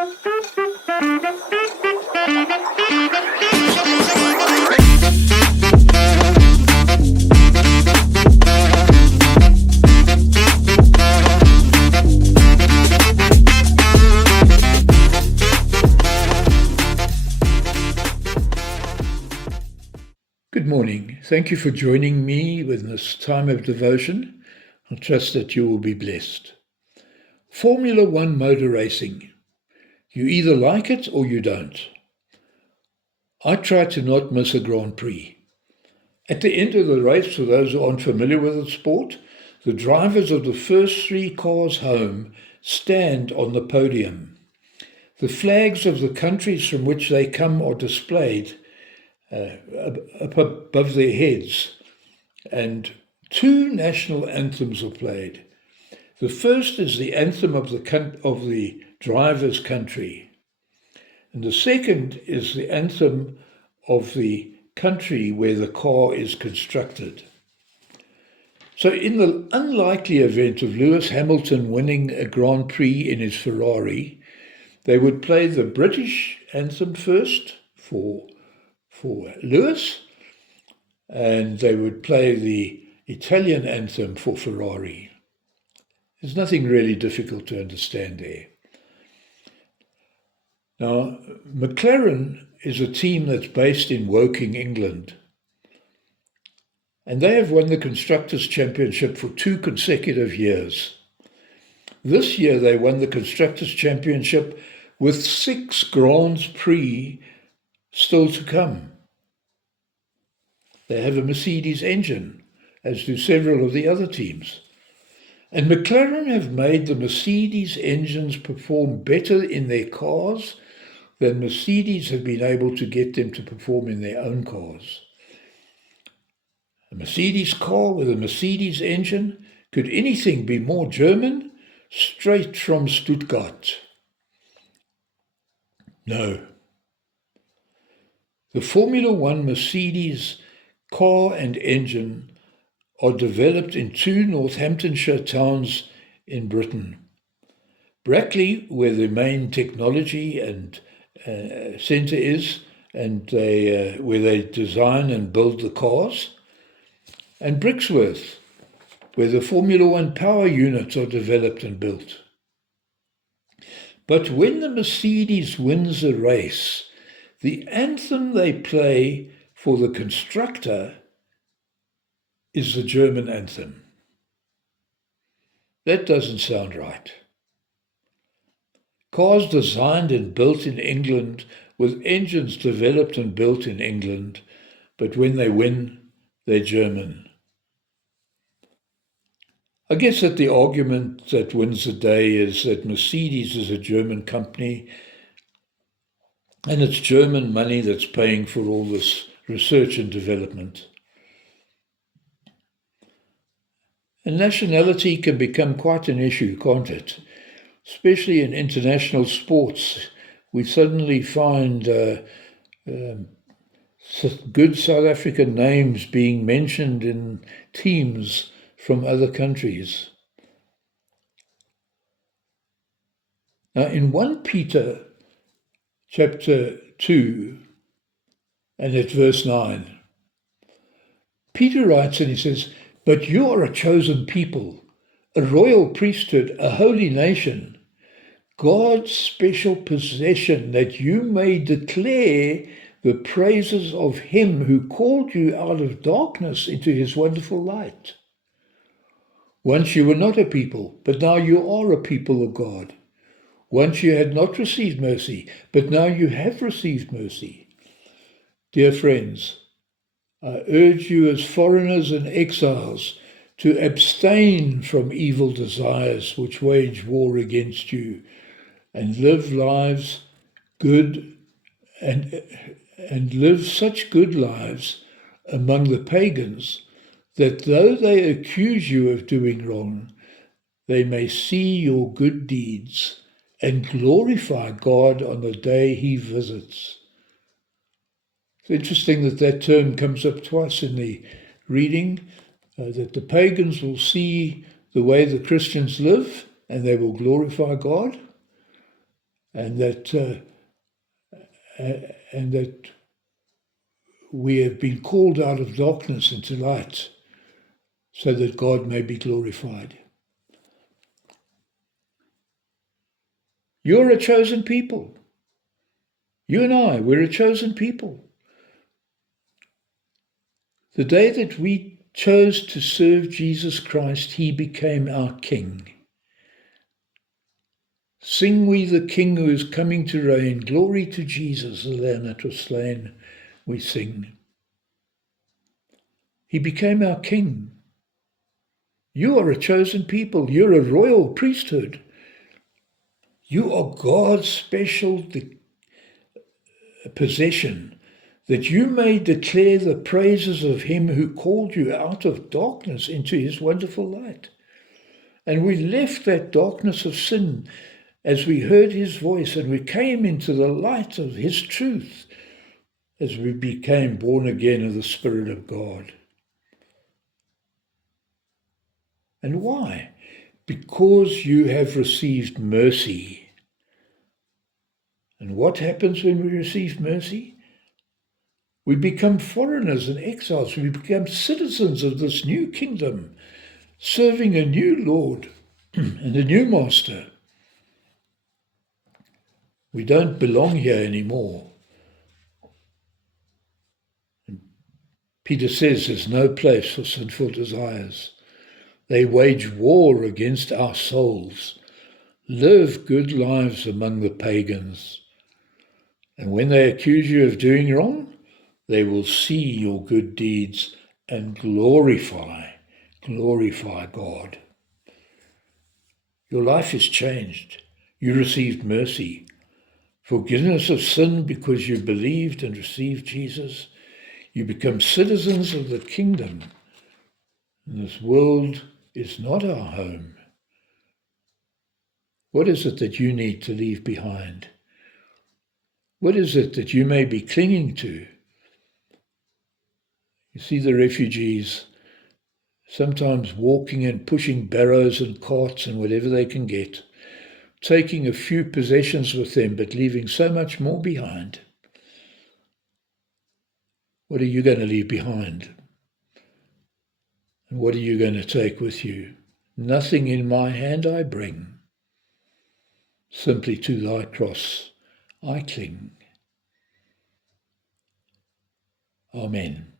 Good morning. Thank you for joining me with this time of devotion. I trust that you will be blessed. Formula One motor racing. You either like it or you don't. I try to not miss a Grand Prix. At the end of the race, for those who aren't familiar with the sport, the drivers of the first three cars home stand on the podium. The flags of the countries from which they come are displayed up above their heads, and two national anthems are played. The first is the anthem of the driver's country, and the second is the anthem of the country where the car is constructed. So in the unlikely event of Lewis Hamilton winning a Grand Prix in his Ferrari, they would play the British anthem first for Lewis, and they would play the Italian anthem for Ferrari. There's nothing really difficult to understand there. Now, McLaren is a team that's based in Woking, England, and they have won the Constructors' Championship for 2 consecutive years. This year they won the Constructors' Championship with 6 Grands Prix still to come. They have a Mercedes engine, as do several of the other teams. And McLaren have made the Mercedes engines perform better in their cars than Mercedes have been able to get them to perform in their own cars. A Mercedes car with a Mercedes engine, could anything be more German? Straight from Stuttgart. No. The Formula One Mercedes car and engine are developed in 2 Northamptonshire towns in Britain. Brackley, where the main technology and centre is, and where they design and build the cars, and Brixworth, where the Formula One power units are developed and built. But when the Mercedes wins a race, the anthem they play for the constructor is the German anthem. That doesn't sound right. Cars designed and built in England, with engines developed and built in England, but when they win, they're German. I guess that the argument that wins the day is that Mercedes is a German company, and it's German money that's paying for all this research and development. And nationality can become quite an issue, can't it? Especially in international sports. We suddenly find good South African names being mentioned in teams from other countries. Now, in 1 Peter chapter 2, and at verse 9, Peter writes and he says, "But you are a chosen people, a royal priesthood, a holy nation, God's special possession, that you may declare the praises of him who called you out of darkness into his wonderful light. Once you were not a people, but now you are a people of God. Once you had not received mercy, but now you have received mercy." Dear friends, I urge you as foreigners and exiles to abstain from evil desires which wage war against you, and live lives good and live such good lives among the pagans that though they accuse you of doing wrong, they may see your good deeds and glorify God on the day he visits. It's interesting that that term comes up twice in the reading, that the pagans will see the way the Christians live and they will glorify God. and that we have been called out of darkness into light so that God may be glorified. You're a chosen people. You and I, we're a chosen people. The day that we chose to serve Jesus Christ, he became our King. Sing we the King who is coming to reign. Glory to Jesus, the Lamb that was slain, we sing. He became our King. You are a chosen people. You're a royal priesthood. You are God's special possession, that you may declare the praises of him who called you out of darkness into his wonderful light. And we left that darkness of sin as we heard his voice, and we came into the light of his truth as we became born again of the Spirit of God. And why? Because you have received mercy. And what happens when we receive mercy? We become foreigners and exiles. We become citizens of this new kingdom, serving a new Lord and a new Master. We don't belong here anymore. Peter says there's no place for sinful desires. They wage war against our souls. Live good lives among the pagans. And when they accuse you of doing wrong, they will see your good deeds and glorify God. Your life is changed. You received mercy, forgiveness of sin because you believed and received Jesus. You become citizens of the kingdom. And this world is not our home. What is it that you need to leave behind? What is it that you may be clinging to? You see the refugees sometimes walking and pushing barrows and carts and whatever they can get, taking a few possessions with them, but leaving so much more behind. What are you going to leave behind? And what are you going to take with you? Nothing in my hand I bring. Simply to thy cross I cling. Amen.